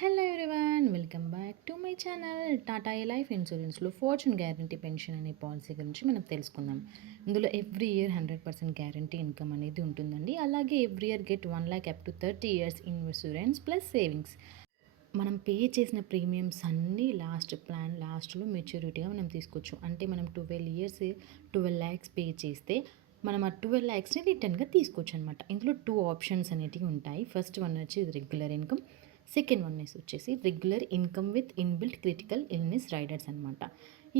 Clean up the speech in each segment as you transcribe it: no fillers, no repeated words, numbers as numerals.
Hello everyone, welcome back to my channel. Tata A life ఇన్సూరెన్స్లో fortune guarantee pension అనే policy గురించి మనం తెలుసుకుందాం. ఇందులో ఎవ్రీ ఇయర్ 100% గ్యారంటీ ఇన్కమ్ అనేది ఉంటుందండి. అలాగే every year get 1 lakh up to 30 years insurance plus savings. మనం పే చేసిన ప్రీమియమ్స్ అన్నీ లాస్ట్లో మెచ్యూరిటీగా మనం తీసుకోవచ్చు. అంటే మనం 12 years 12 lakhs పే చేస్తే మనం ఆ 12 lakhsని రిటర్న్గా తీసుకోవచ్చు అనమాట. ఇందులో 2 ఆప్షన్స్ అనేటివి ఉంటాయి. ఫస్ట్ వన్ వచ్చి రెగ్యులర్ ఇన్కమ్, సెకండ్ వన్ వచ్చేసి regular income with inbuilt critical illness riders అనమాట.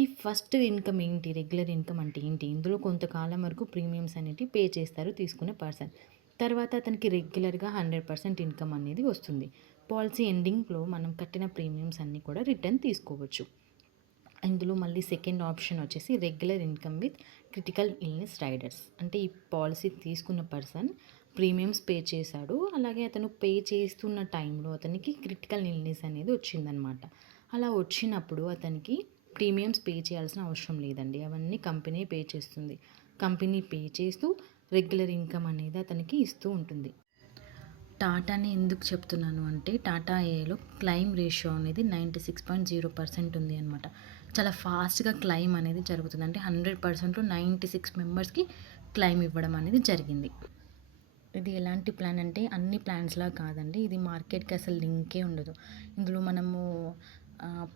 ఈ ఫస్ట్ ఇన్కమ్ ఏంటి, రెగ్యులర్ ఇన్కమ్ అంటే ఏంటి? ఇందులో కొంతకాలం వరకు ప్రీమియమ్స్ అనేవి పే చేస్తారు తీసుకునే పర్సన్. తర్వాత అతనికి రెగ్యులర్గా 100% ఇన్కమ్ అనేది వస్తుంది. పాలసీ ఎండింగ్లో మనం కట్టిన ప్రీమియమ్స్ అన్నీ కూడా రిటర్న్ తీసుకోవచ్చు. ఇందులో మళ్ళీ సెకండ్ ఆప్షన్ వచ్చేసి regular income with critical illness riders. అంటే ఈ పాలసీ తీసుకున్న పర్సన్ ప్రీమియమ్స్ పే చేశాడు, అలాగే అతను పే చేస్తున్న టైంలో అతనికి క్రిటికల్ ఇల్నెస్ అనేది వచ్చిందనమాట. అలా వచ్చినప్పుడు అతనికి ప్రీమియమ్స్ పే చేయాల్సిన అవసరం లేదండి, అవన్నీ కంపెనీ పే చేస్తుంది. కంపెనీ పే చేస్తూ రెగ్యులర్ ఇన్కమ్ అనేది అతనికి ఇస్తూ ఉంటుంది. టాటాని ఎందుకు చెప్తున్నాను అంటే, టాటా ఏలో క్లెయిమ్ రేషియో అనేది 96.0% ఉంది అనమాట. చాలా ఫాస్ట్గా క్లెయిమ్ అనేది జరుగుతుంది. అంటే 100%లో 96 మెంబర్స్కి క్లెయిమ్ ఇవ్వడం అనేది జరిగింది. ఇది ఎలాంటి ప్లాన్ అంటే అన్ని ప్లాన్స్లా కాదండి, ఇది మార్కెట్కి అసలు లింకే ఉండదు. ఇందులో మనము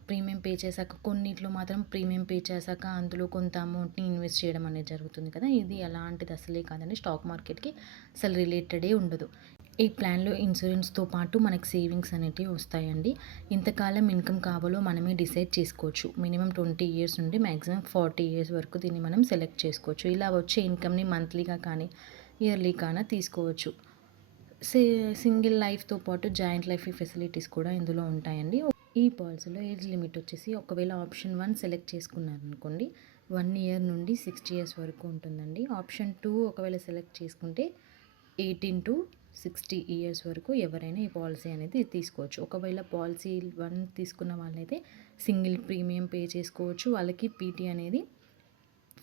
ప్రీమియం పే చేశాక కొన్నిట్లో మాత్రం ప్రీమియం పే చేశాక అందులో కొంత అమౌంట్ని ఇన్వెస్ట్ చేయడం అనేది జరుగుతుంది కదా. ఇది అలాంటిది అసలే కాదండి, స్టాక్ మార్కెట్కి అసలు రిలేటెడే ఉండదు. ఈ ప్లాన్లో ఇన్సూరెన్స్తో పాటు మనకి సేవింగ్స్ అనేటివి వస్తాయండి. ఇంతకాలం ఇన్కమ్ కావాలో మనమే డిసైడ్ చేసుకోవచ్చు. మినిమం 20 years నుండి మ్యాక్సిమం 40 years వరకు దీన్ని మనం సెలెక్ట్ చేసుకోవచ్చు. ఇలా వచ్చే ఇన్కమ్ని మంత్లీగా కానీ ఇయర్లీ కానీ తీసుకోవచ్చు. సింగిల్ లైఫ్తో పాటు జాయింట్ లైఫ్ ఫెసిలిటీస్ కూడా ఇందులో ఉంటాయండి. ఈ పాలసీలో ఏజ్ లిమిట్ వచ్చేసి ఒకవేళ ఆప్షన్ 1 సెలెక్ట్ చేసుకున్నారనుకోండి 1 year నుండి 60 years వరకు ఉంటుందండి. ఆప్షన్ 2 ఒకవేళ సెలెక్ట్ చేసుకుంటే 18 to 60 years వరకు ఎవరైనా ఈ పాలసీ అనేది తీసుకోవచ్చు. ఒకవేళ పాలసీ 1 తీసుకున్న వాళ్ళైతే సింగిల్ ప్రీమియం పే చేసుకోవచ్చు. వాళ్ళకి పీటీ అనేది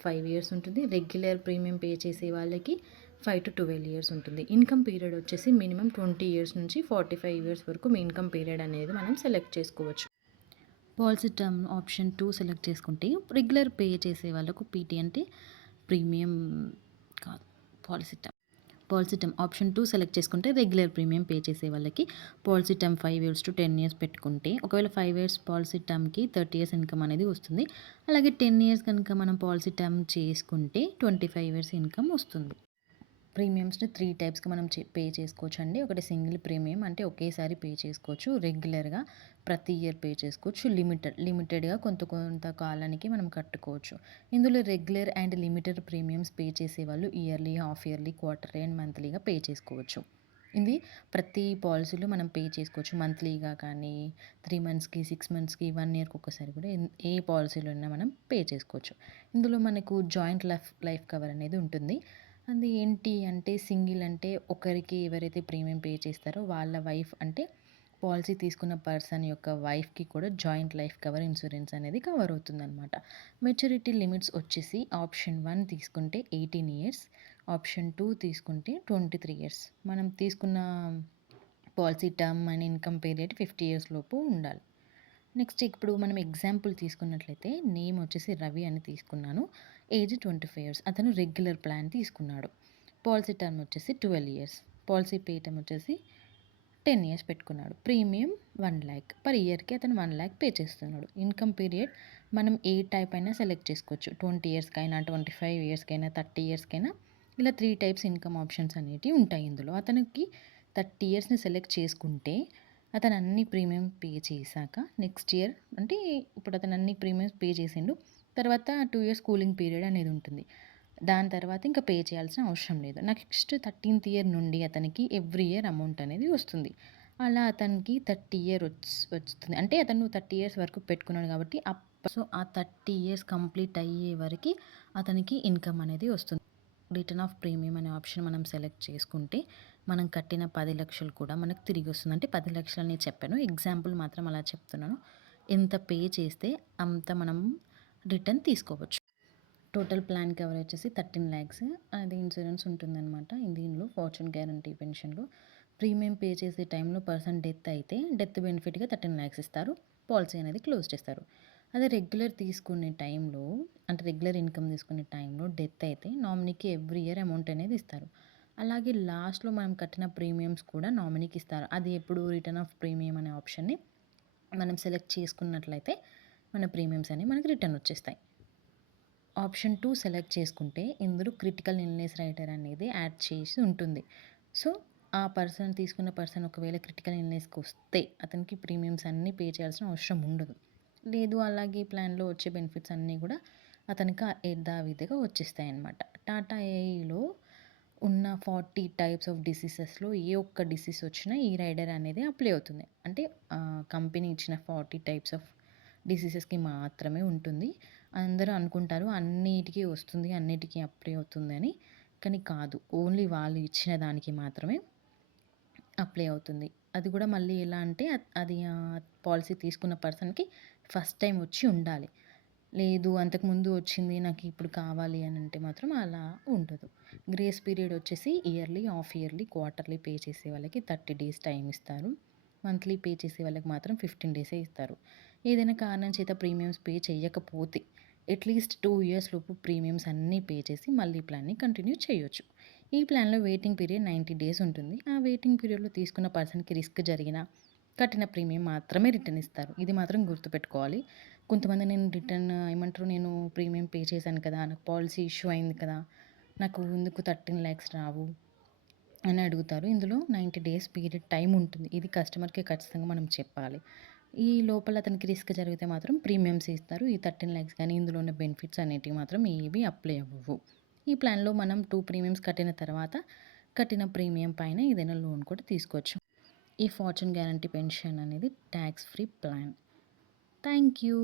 5 years ఉంటుంది. రెగ్యులర్ ప్రీమియం పే చేసే వాళ్ళకి 5 to 12 years ఉంటుంది. ఇన్కమ్ పీరియడ్ వచ్చేసి మినిమం 20 years నుంచి 45 years వరకు మీ ఇన్కమ్ పీరియడ్ అనేది మనం సెలెక్ట్ చేసుకోవచ్చు. పాలసీ టర్మ్ ఆప్షన్ 2 సెలెక్ట్ చేసుకుంటే రెగ్యులర్ పే చేసే వాళ్ళకు పీటీ అంటే ప్రీమియం కాదు, పాలసీ టర్మ్ ఆప్షన్ 2 సెలెక్ట్ చేసుకుంటే రెగ్యులర్ ప్రీమియం పే చేసే వాళ్ళకి policy term 5 years to 10 years పెట్టుకుంటే ఒకవేళ 5 years పాలసీ టర్మ్కి 30 years ఇన్కమ్ అనేది వస్తుంది. అలాగే 10 years కనుక మనం పాలసీ టర్మ్ చేసుకుంటే 25 years ఇన్కమ్ వస్తుంది. ప్రీమియమ్స్ని 3 టైప్స్గా మనం పే చేసుకోవచ్చు అండి. ఒకటి సింగిల్ ప్రీమియం అంటే ఒకేసారి పే చేసుకోవచ్చు, రెగ్యులర్గా ప్రతి ఇయర్ పే చేసుకోవచ్చు, లిమిటెడ్గా కొంత కాలానికి మనం కట్టుకోవచ్చు. ఇందులో regular and limited premiums pay చేసేవాళ్ళు yearly, half yearly, quarterly and మంత్లీగా పే చేసుకోవచ్చు. ఇది ప్రతి పాలసీలో మనం పే చేసుకోవచ్చు. మంత్లీగా కానీ 3 monthsకి, 6 monthsకి, 1 yearకి ఒకసారి కూడా ఏ పాలసీలో అయినా మనం పే చేసుకోవచ్చు. ఇందులో మనకు జాయింట్ లైఫ్ కవర్ అనేది ఉంటుంది. అది ఏంటి అంటే సింగిల్ అంటే ఒకరికి ఎవరైతే ప్రీమియం పే చేస్తారో వాళ్ళ వైఫ్ అంటే పాలసీ తీసుకున్న పర్సన్ యొక్క వైఫ్కి కూడా జాయింట్ లైఫ్ కవర్ ఇన్సూరెన్స్ అనేది కవర్ అవుతుందన్నమాట. మెచ్యూరిటీ లిమిట్స్ వచ్చేసి ఆప్షన్ 1 తీసుకుంటే 18 years, ఆప్షన్ 2 తీసుకుంటే 23 years. మనం తీసుకున్న policy term and income period 50 years లోపు ఉండాలి. నెక్స్ట్ ఇప్పుడు మనం ఎగ్జాంపుల్ తీసుకున్నట్లయితే నేమ్ వచ్చేసి రవి అని తీసుకున్నాను. Age 25 years. అతను రెగ్యులర్ ప్లాన్ తీసుకున్నాడు. పాలసీ టర్మ్ వచ్చేసి 12 years. పాలసీ పే టర్మ్ వచ్చేసి 10 years పెట్టుకున్నాడు. ప్రీమియం 1 lakh పర్ ఇయర్కి అతను 1 lakh పే చేస్తున్నాడు. ఇన్కమ్ పీరియడ్ మనం ఏ టైప్ అయినా సెలెక్ట్ చేసుకోవచ్చు. 20 yearsకైనా, 25 yearsకైనా, 30 yearsకైనా, ఇలా 3 types ఇన్కమ్ ఆప్షన్స్ అనేటివి ఉంటాయి. ఇందులో అతనికి 30 yearsని సెలెక్ట్ చేసుకుంటే అతను అన్ని ప్రీమియం పే చేశాక నెక్స్ట్ ఇయర్ అంటే ఇప్పుడు అతను అన్ని ప్రీమియమ్స్ పే చేసిండు, తర్వాత 2 years కూలింగ్ పీరియడ్ అనేది ఉంటుంది. దాని తర్వాత ఇంకా పే చేయాల్సిన అవసరం లేదు. నెక్స్ట్ 13th year నుండి అతనికి ఎవ్రీ ఇయర్ అమౌంట్ అనేది వస్తుంది. అలా అతనికి 30 year వస్తుంది. అంటే అతను 30 years వరకు పెట్టుకున్నాడు కాబట్టి సో ఆ 30 years కంప్లీట్ అయ్యే వరకు అతనికి ఇన్కమ్ అనేది వస్తుంది. రిటర్న్ ఆఫ్ ప్రీమియం అనే ఆప్షన్ మనం సెలెక్ట్ చేసుకుంటే మనం కట్టిన 10 లక్షలు కూడా మనకు తిరిగి వస్తుంది. అంటే 10 లక్షలు అని చెప్పాను, ఎగ్జాంపుల్ మాత్రం అలా చెప్తున్నాను. ఎంత పే చేస్తే అంత మనం రిటర్న్ తీసుకోవచ్చు. టోటల్ ప్లాన్ కవర్ వచ్చేసి 13 lakhs అది ఇన్సూరెన్స్ ఉంటుందన్నమాట. దీనిలో ఫార్చ్యూన్ గ్యారంటీ పెన్షన్లో ప్రీమియం పే చేసే టైంలో పర్సన్ డెత్ అయితే డెత్ బెనిఫిట్‌గా 13 లాక్స్ ఇస్తారు. పాలసీ అనేది క్లోజ్ చేస్తారు. అదే రెగ్యులర్ తీసుకునే టైంలో అంటే రెగ్యులర్ ఇన్‌కమ్ తీసుకునే టైంలో డెత్ అయితే నామినీకి ఎవ్రీ ఇయర్ అమౌంట్ అనేది ఇస్తారు. అలాగే లాస్ట్‌లో మనం కట్టిన ప్రీమియమ్స్ కూడా నామినీకి ఇస్తారు. అది ఎప్పుడు రిటర్న్ ఆఫ్ ప్రీమియం అనే ఆప్షన్‌ని మనం సెలెక్ట్ చేసుకున్నట్లయితే మన ప్రీమియమ్స్ అనేవి మనకి రిటర్న్ వచ్చేస్తాయి. ఆప్షన్ 2 సెలెక్ట్ చేసుకుంటే ఇందులో క్రిటికల్ ఇల్‌నెస్ రైడర్ అనేది యాడ్ చేసి ఉంటుంది. సో, ఆ పర్సన్ తీసుకున్న పర్సన్ ఒకవేళ క్రిటికల్ ఇల్‌నెస్‌కొస్తే అతనికి ప్రీమియమ్స్ అన్నీ పే చేయాల్సిన అవసరం ఉండదు. లేదు అలాగే ఈ ప్లాన్‌లో వచ్చే బెనిఫిట్స్ అన్నీ కూడా అతనికి యథావిధిగా వచ్చేస్తాయన్నమాట. టాటా ఏఐలో ఉన్న 40 టైప్స్ ఆఫ్ డిసీజెస్‌లో ఏ ఒక్క డిసీజ్ వచ్చినా ఈ రైడర్ అనేది అప్లై అవుతుంది. అంటే కంపెనీ ఇచ్చిన 40 టైప్స్ ఆఫ్ డిసీజెస్‌కి మాత్రమే ఉంటుంది. అందరూ అనుకుంటారు అన్నిటికి వస్తుంది, అన్నిటికి అప్లై అవుతుందని. కానీ కాదు. ఓన్లీ వాళ్ళు ఇచ్చిన దానికి మాత్రమే అప్లై అవుతుంది. అది కూడా మళ్ళీ ఎలా అంటే అది పాలిసీ తీసుకున్న పర్సన్‌కి ఫస్ట్ టైమ్ వచ్చి ఉండాలి. లేదు అంతకుముందు వచ్చింది నాకు ఇప్పుడు కావాలి అని అంటే మాత్రం అలా ఉండదు. గ్రేస్ పీరియడ్ వచ్చేసి yearly, half yearly, quarterly pay చేసే వాళ్ళకి 30 డేస్ టైమ్ ఇస్తారు. మంత్లీ పే చేసే వాళ్ళకి మాత్రం 15 డేసే ఇస్తారు. ఏదైనా కారణం చేత ప్రీమియమ్స్ పే చేయకపోతే అట్‌లీస్ట్ 2 ఇయర్స్ లోపు ప్రీమియమ్స్ అన్నీ పే చేసి మళ్ళీ ప్లాన్‌ని కంటిన్యూ చేయొచ్చు. ఈ ప్లాన్‌లో వెయిటింగ్ పీరియడ్ 90 డేస్ ఉంటుంది. ఆ వెయిటింగ్ పీరియడ్‌లో తీసుకున్న పర్సన్‌కి రిస్క్ జరిగినా కట్టిన ప్రీమియం మాత్రమే రిటర్న్ ఇస్తారు. ఇది మాత్రం గుర్తుపెట్టుకోవాలి. కొంతమంది నేను రిటర్న్ ఏమంటారు నేను ప్రీమియం పే చేశాను కదా! నాకు పాలిసీ ఇష్యూ అయింది కదా! నాకు ఎందుకు 13 లాక్స్ రావు అని అడుగుతారు. ఇందులో 90 డేస్ పీరియడ్ టైమ్ ఉంటుంది. ఇది కస్టమర్‌కి ఖచ్చితంగా మనం చెప్పాలి. ఈ లోపల అతనికి రిస్క్ జరిగితే మాత్రం ప్రీమియమ్స్ ఇస్తారు. ఈ 13 లాక్స్ కానీ ఇందులో ఉన్న బెనిఫిట్స్ అనేటివి మాత్రం ఏవి అప్లై అవ్వవు. ఈ ప్లాన్‌లో మనం 2 ప్రీమియమ్స్ కట్టిన తర్వాత కట్టిన ప్రీమియం పైన ఏదైనా లోన్ కూడా తీసుకోవచ్చు. ఈ ఫార్చ్యూన్ గ్యారంటీ పెన్షన్ అనేది talks free plan. Thank you.